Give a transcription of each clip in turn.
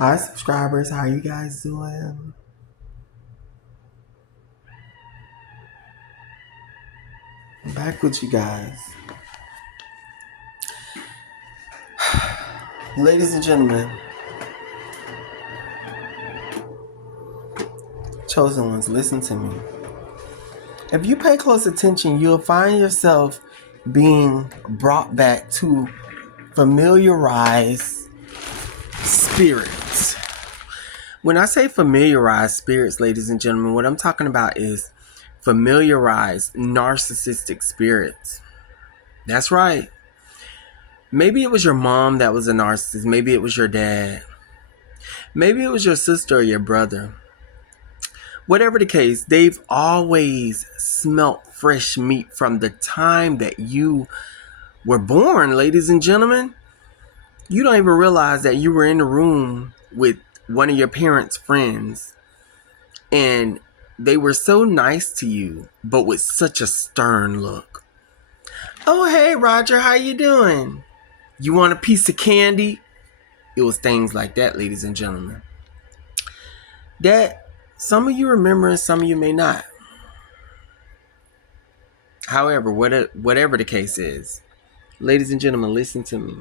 Hi, subscribers. How you guys doing? I'm back with you guys. Ladies and gentlemen, chosen ones, listen to me. If you pay close attention, you'll find yourself being brought back to familiarized spirits. When I say familiarized spirits, ladies and gentlemen, what I'm talking about is familiarized narcissistic spirits. That's right. Maybe it was your mom that was a narcissist. Maybe it was your dad. Maybe it was your sister or your brother. Whatever the case, they've always smelt fresh meat from the time that you were born, ladies and gentlemen. You don't even realize that you were in the room with one of your parents' friends and they were so nice to you, but with such a stern look. Oh, hey, Roger, how you doing? You want a piece of candy? It was things like that, ladies and gentlemen. That some of you remember and some of you may not. However, whatever the case is, ladies and gentlemen, listen to me.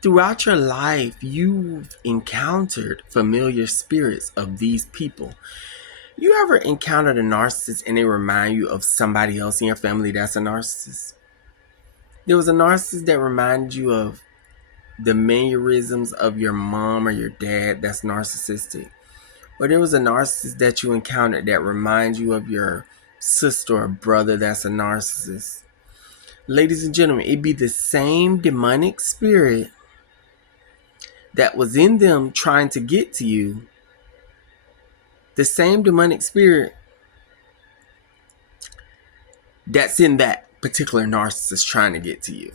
Throughout your life, you've encountered familiar spirits of these people. You ever encountered a narcissist and they remind you of somebody else in your family that's a narcissist? There was a narcissist that reminded you of the mannerisms of your mom or your dad that's narcissistic. Or there was a narcissist that you encountered that reminds you of your sister or brother that's a narcissist. Ladies and gentlemen, it be the same demonic spirit that was in them trying to get to you. The same demonic spirit that's in that particular narcissist trying to get to you.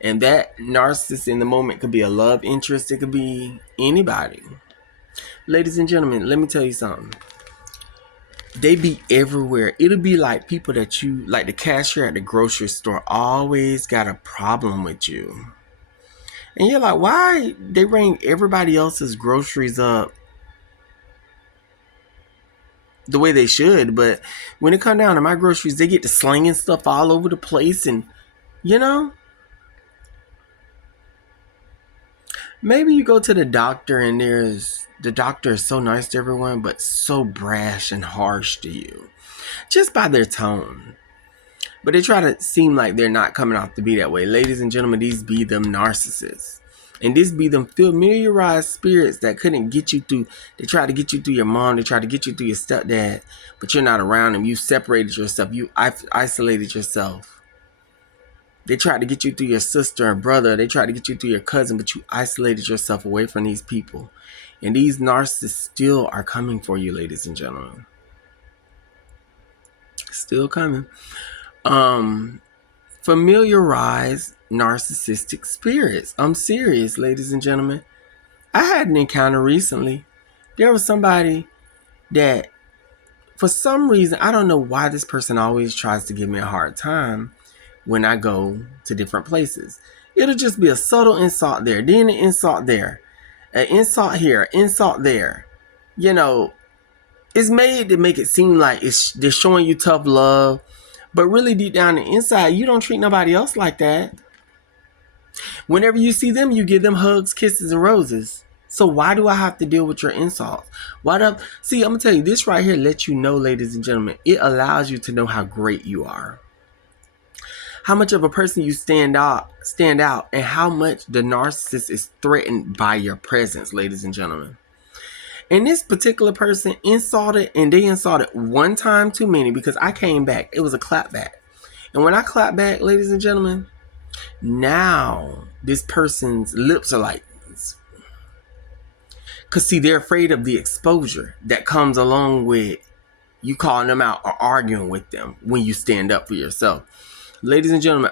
And that narcissist in the moment could be a love interest. It could be anybody. Ladies and gentlemen, let me tell you something. They be everywhere. It'll be like people that you, like the cashier at the grocery store, always got a problem with you. And you're like, why they ring everybody else's groceries up the way they should? But when it come down to my groceries, they get to slinging stuff all over the place. And, you know, maybe you go to the doctor and the doctor is so nice to everyone, but so brash and harsh to you. Just by their tone. But they try to seem like they're not coming off to be that way. Ladies and gentlemen, these be them narcissists. And this be them familiarized spirits that couldn't get you through. They try to get you through your mom. They try to get you through your stepdad. But you're not around them. You separated yourself. You isolated yourself. They tried to get you through your sister or brother. They tried to get you through your cousin. But you isolated yourself away from these people. And these narcissists still are coming for you, ladies and gentlemen. Still coming. Familiarize narcissistic spirits. I'm serious, ladies and gentlemen. I had an encounter recently. There was somebody that, for some reason, I don't know why this person always tries to give me a hard time when I go to different places. It'll just be a subtle insult there, then an insult there, an insult here, insult there. You know, it's made to make it seem like they're showing you tough love. But really deep down the inside, you don't treat nobody else like that. Whenever you see them, you give them hugs, kisses, and roses. So why do I have to deal with your insults? See, I'm going to tell you, this right here lets you know, ladies and gentlemen, it allows you to know how great you are. How much of a person you stand out, and how much the narcissist is threatened by your presence, ladies and gentlemen. And this particular person insulted, and they insulted one time too many because I came back. It was a clap back. And when I clap back, ladies and gentlemen, now this person's lips are like this. Because see, they're afraid of the exposure that comes along with you calling them out or arguing with them when you stand up for yourself. Ladies and gentlemen,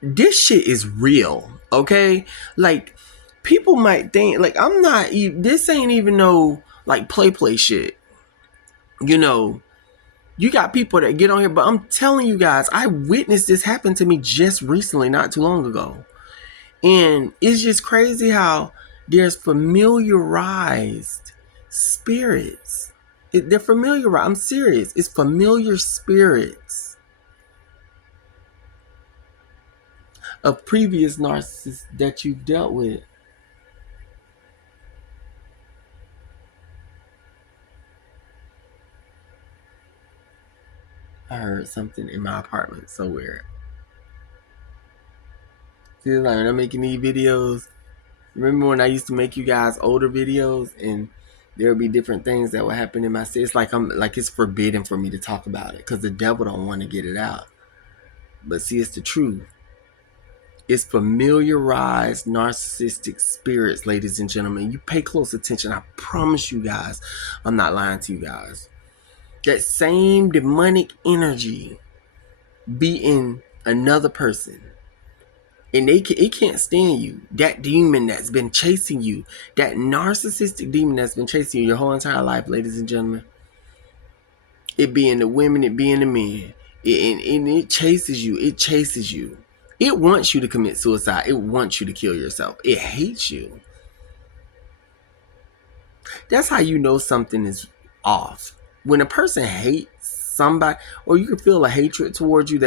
this shit is real, okay? Like, people might think, like, this ain't even no, like, play shit. You know, you got people that get on here, but I'm telling you guys, I witnessed this happen to me just recently, not too long ago. And it's just crazy how There's familiarized spirits. They're familiar. I'm serious. It's familiar spirits of previous narcissists that you've dealt with. I heard something in my apartment so weird. See, like when I'm making these videos, remember when I used to make you guys older videos and there would be different things that would happen in my city? It's like it's forbidden for me to talk about it because the devil don't want to get it out. But see, it's the truth. It's familiarized narcissistic spirits, ladies and gentlemen. You pay close attention. I promise you guys, I'm not lying to you guys. That same demonic energy be in another person. And it can't stand you. That demon that's been chasing you, that narcissistic demon that's been chasing you your whole entire life, ladies and gentlemen. It be in the women, it be in the men. It chases you. It chases you. It wants you to commit suicide. It wants you to kill yourself. It hates you. That's how you know something is off. When a person hates somebody, or you can feel a hatred towards you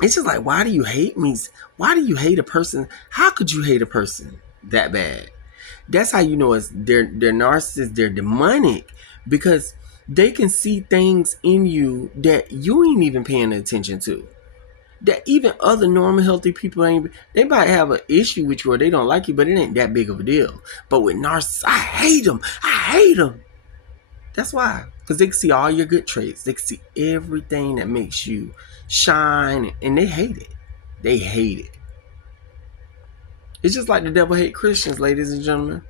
it's just like, why do you hate me? Why do you hate a person? How could you hate a person that bad? That's how you know they're narcissists, they're demonic, because they can see things in you that you ain't even paying attention to. That even other normal, healthy people they might have an issue with you or they don't like you, but it ain't that big of a deal. But with narcissists, I hate them. I hate them. That's why. Because they can see all your good traits. They can see everything that makes you shine, and they hate it. They hate it. It's just like the devil hate Christians, ladies and gentlemen.